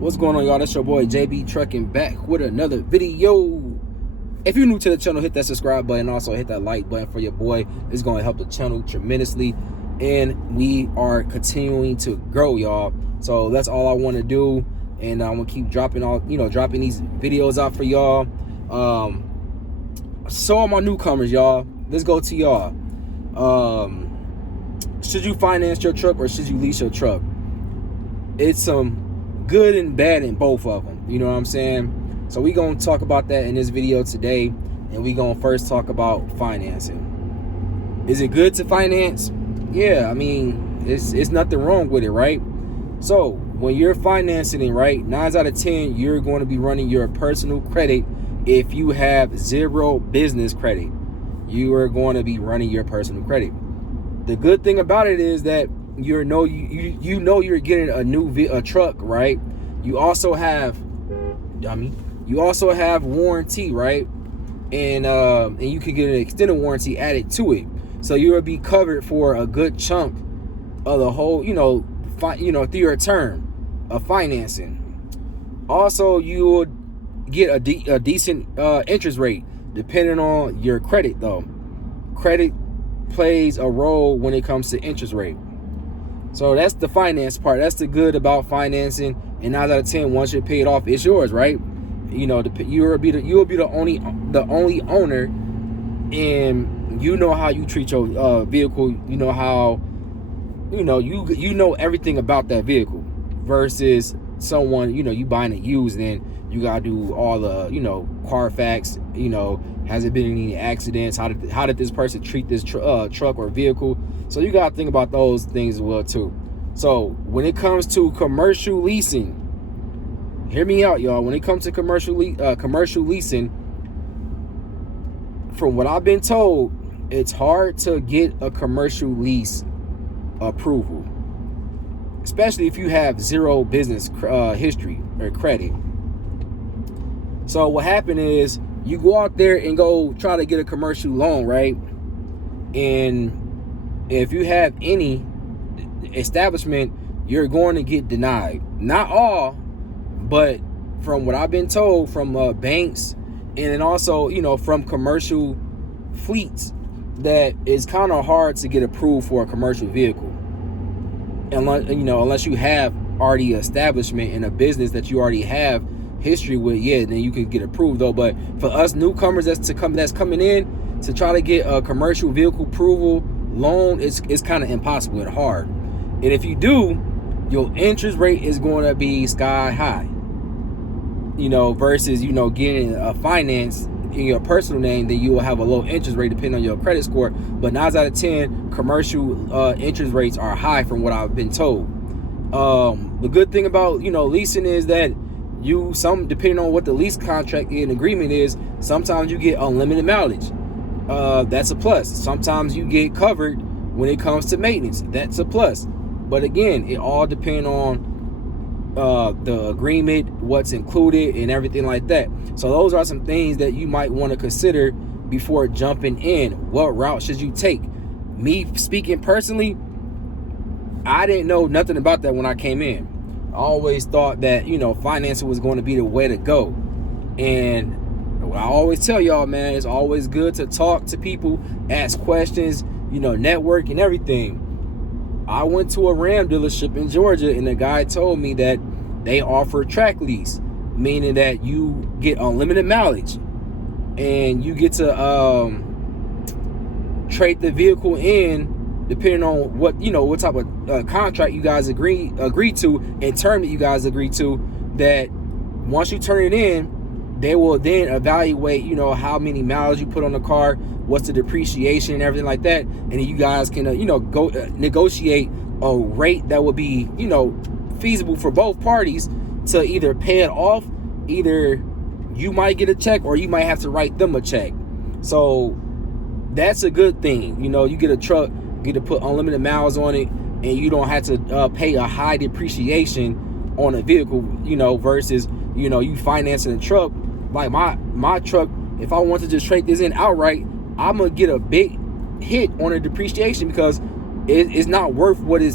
What's going on, y'all? That's your boy JB Trucking back with another video. If you're new to the channel, hit that subscribe button. Also hit that like button for your boy. It's going to help the channel tremendously, and we are continuing to grow, y'all. So that's all I want to do, and I'm gonna keep dropping dropping these videos out for y'all. So all my newcomers, y'all, let's go to y'all. Should you finance your truck or should you lease your truck? It's some good and bad in both of them, you know what I'm saying? So we gonna talk about that in this video today, and we gonna first talk about financing. Is it good to finance? Yeah, I mean, it's nothing wrong with it, right? So when you're financing it, right, 9 out of 10 you're going to be running your personal credit. If you have zero business credit, you are going to be running your personal credit. The good thing about it is that you know you're getting a truck, right? You also have warranty, right? And you can get an extended warranty added to it, so you will be covered for a good chunk of the whole through your term of financing. Also, you will get a decent interest rate depending on your credit, though. Credit plays a role when it comes to interest rate. So that's the finance part. That's the good about financing. And 9 out of 10, once you're paid off, it's yours, right? You know, you'll be the only owner, and you know how you treat your vehicle. You know how you know everything about that vehicle versus someone, you buying it used, and you gotta do all the Carfax. Has it been any accidents? How did this person treat this truck or vehicle? So you gotta think about those things as well too. So when it comes to commercial leasing, hear me out, y'all. When it comes to commercial leasing, from what I've been told, it's hard to get a commercial lease approval, especially if you have zero business history or credit. So what happened is, you go out there and go try to get a commercial loan, right? And if you have any establishment, you're going to get denied. Not all, but from what I've been told from banks, and then also from commercial fleets, that it's kind of hard to get approved for a commercial vehicle, unless you have already establishment in a business that you already have history with. Yeah, then you can get approved, though. But for us newcomers that's coming in to try to get a commercial vehicle approval loan, it's kind of impossible and hard. And if you do, your interest rate is going to be sky high, versus getting a finance in your personal name. Then you will have a low interest rate depending on your credit score. But 9 out of 10 commercial interest rates are high from what I've been told. The good thing about leasing is that depending on what the lease contract and agreement is, sometimes you get unlimited mileage. That's a plus. Sometimes you get covered when it comes to maintenance. That's a plus. But again, it all depends on the agreement, what's included, and everything like that. So those are some things that you might want to consider before jumping in. What route should you take? Me speaking personally, I didn't know nothing about that when I came in. I always thought that financing was going to be the way to go. And I always tell y'all, man, it's always good to talk to people, ask questions, network and everything. I went to a Ram dealership in Georgia, and the guy told me that they offer track lease, meaning that you get unlimited mileage, and you get to trade the vehicle in depending on what type of contract you guys agree to, and term that you guys agree to. That once you turn it in, they will then evaluate how many miles you put on the car, what's the depreciation and everything like that, and then you guys can go negotiate a rate that will be feasible for both parties to either pay it off. Either you might get a check, or you might have to write them a check. So that's a good thing. You get a truck, get to put unlimited miles on it, and you don't have to pay a high depreciation on a vehicle, versus you financing a truck. Like my truck, if I want to just trade this in outright, I'm gonna get a big hit on the depreciation, because it's not worth what the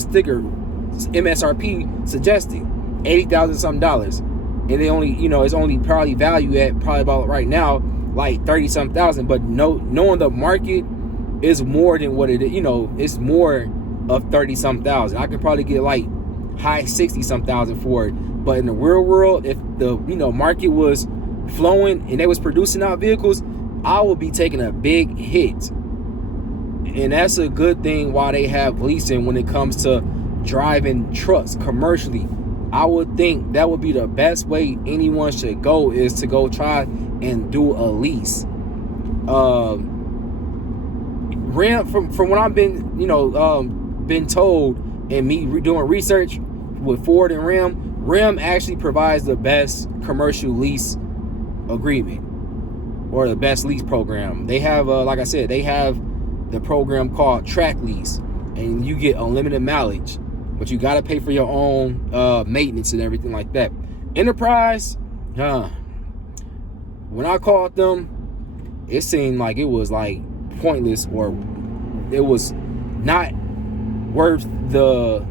sticker MSRP suggested. $80,000 something dollars, and they only, you know, it's only probably value at probably about right now like 30 something thousand. But knowing the market is more than what it is, you know, it's more of 30 something thousand. I could probably get like high 60 something thousand for it. But in the real world, if the, you know, market was flowing and they was producing out vehicles, I would be taking a big hit. And that's a good thing why they have leasing when it comes to driving trucks commercially. I would think that would be the best way anyone should go, is to go try and do a lease. Ram, from what I've been, you know, been told, and me doing research with Ford and Ram actually provides the best commercial lease agreement, or the best lease program. They have, like I said, they have the program called Track Lease, and you get unlimited mileage, but you got to pay for your own maintenance and everything like that. Enterprise, when I called them, it seemed like it was like pointless, or it was not worth the,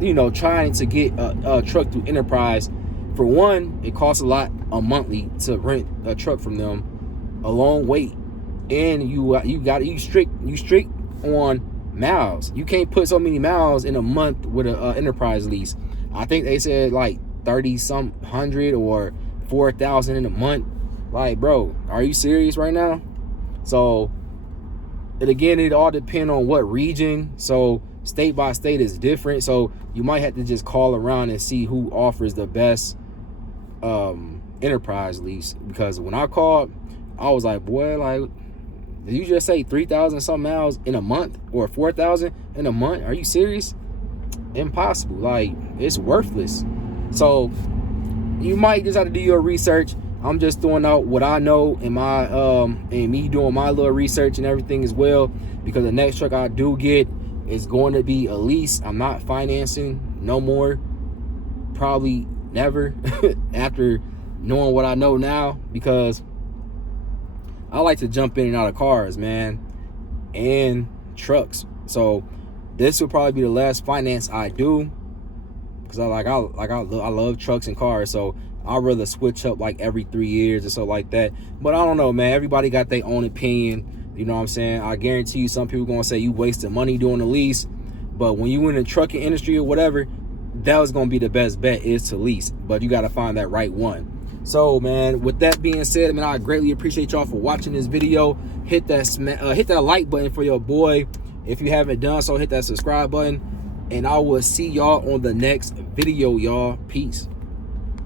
you know, trying to get a truck through Enterprise. For one, it costs a lot a monthly to rent a truck from them, a long wait, and you strict on miles. You can't put so many miles in a month with an Enterprise lease. I think they said like 30-some-hundred or 4,000 in a month. Like, bro, are you serious right now? So, and again, it all depends on what region. So state by state is different. So you might have to just call around and see who offers the best Enterprise lease. Because when I called, I was like, boy, like, did you just say 3,000 some miles in a month, or 4,000 in a month? Are you serious? Impossible. Like, it's worthless. So you might just have to do your research. I'm just throwing out what I know, and my and me doing my little research and everything as well, because the next truck I do get is going to be a lease. I'm not financing no more, probably never, after knowing what I know now, because I like to jump in and out of cars, man, and trucks. So this will probably be the last finance I do, because I love trucks and cars. So I'd rather switch up like every 3 years or so like that. But I don't know, man. Everybody got their own opinion. You know what I'm saying? I guarantee you some people gonna say you wasted money doing a lease. But when you in the trucking industry or whatever, that was gonna be the best bet, is to lease. But you gotta find that right one. So, man, with that being said, man, I greatly appreciate y'all for watching this video. Hit that like button for your boy. If you haven't done so, hit that subscribe button. And I will see y'all on the next video, y'all. Peace.